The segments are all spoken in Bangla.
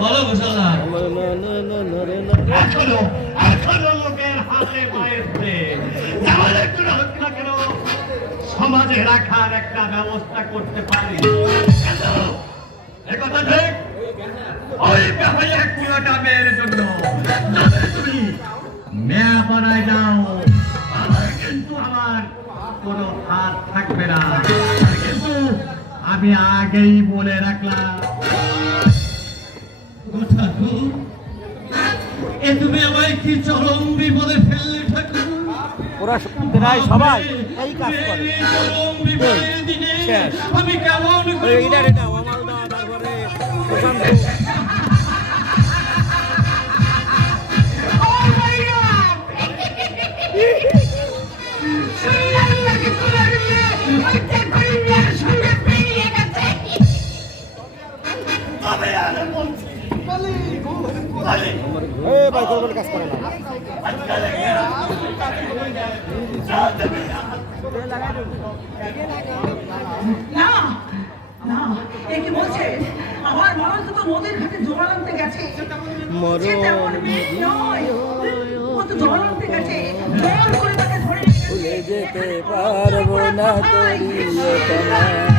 বলো মুসলমান এখনো এখনো লোকের হাতে পায়েছে আমাদের কোনো হোক না কেন সমাজে রাখার একটা ব্যবস্থা করতে পারি একথা ঠিক ওই বেহায়া কুড়াটা মেয়ের জন্য তুমি মেয়া বানায় দাও কিন্তু আমার কোনো হাত থাকবে না কিন্তু আমি আগেই বলে রাখলাম এ তুমি আমায় কি চরম বিপদে ফেললে ঠাকুর ওরা প্রায় সবাই এই কাজ করে চরম বিপদের দিনে আমি কেমন এইটা এটা আমাল দাও তারপরে প্রশান্ত ভাই করবেন কাজ করে না না একে বলছে আমার মরণ তো নদীর ঘাটে জল আনতে গেছে সে তেমন মেয়ে নয় ও তো জল আনতে গেছে জল করে তাকে ধরে ভুলে যেতে পারবো না তোরিও তোমার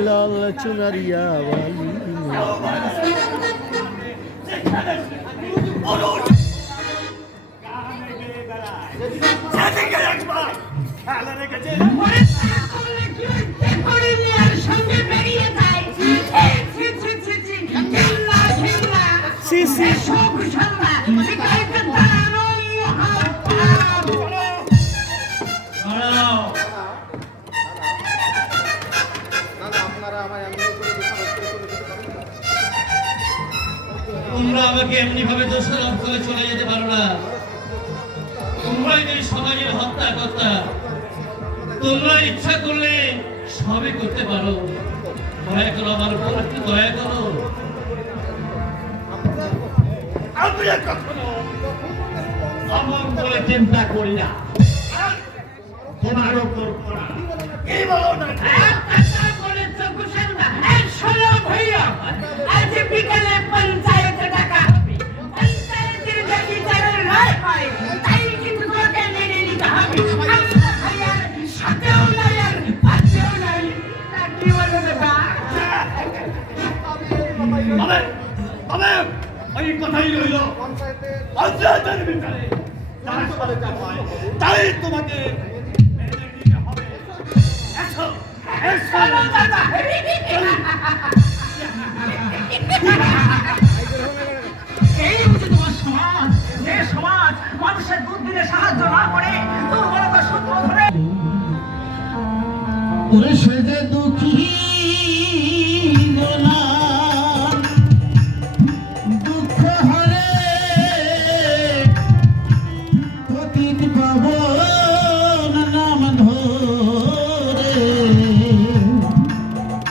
লাল চুনারিয়া বালি তোমরা আমাকে এমনি ভাবে দোষারোপ করে চলে যেতে পারো না তোমরাই এই সমাজের হত্যাকর্তা তোমরা ইচ্ছা করলে সবই করতে পারো দয়া করো আমার উপর একটু দয়া করো আমি কখনো আমার বলে চিন্তা করি না তোমারও করবো না কি বলো না ভাইয়া আজ বিকালে পঞ্চায়েতে ডাকা হবে পঞ্চায়েতের যদি তারা রায় হয় তাই কিন্তু তোকে মেনে নিতে হবে ভাইয়ার সাথেও নাই আর পাশেও নাই কি বলো বেটা তবে ওই কথাই রইল পঞ্চায়েতের ভিতরে তাই তোমাকে মেনে নিতে হবে এসো এসো দাদা এই বুঝি তোমার সমাজ যে সমাজ মানুষের দুধ দিলে সাহায্য না করে দুর্বলতা সূত্র ধরে ওরে সেজে দুঃখী দুঃখ হরে পতিত পাবন নাম ধরে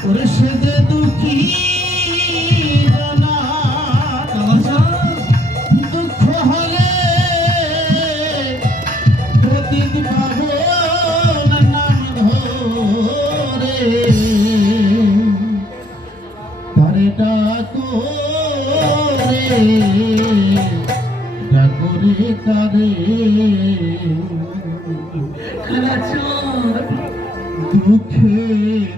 ওরে সেজে দুঃখী দুঃখ হলে পতিত পাবন নাম ধরে তারে ডাকরে তারে দুঃখের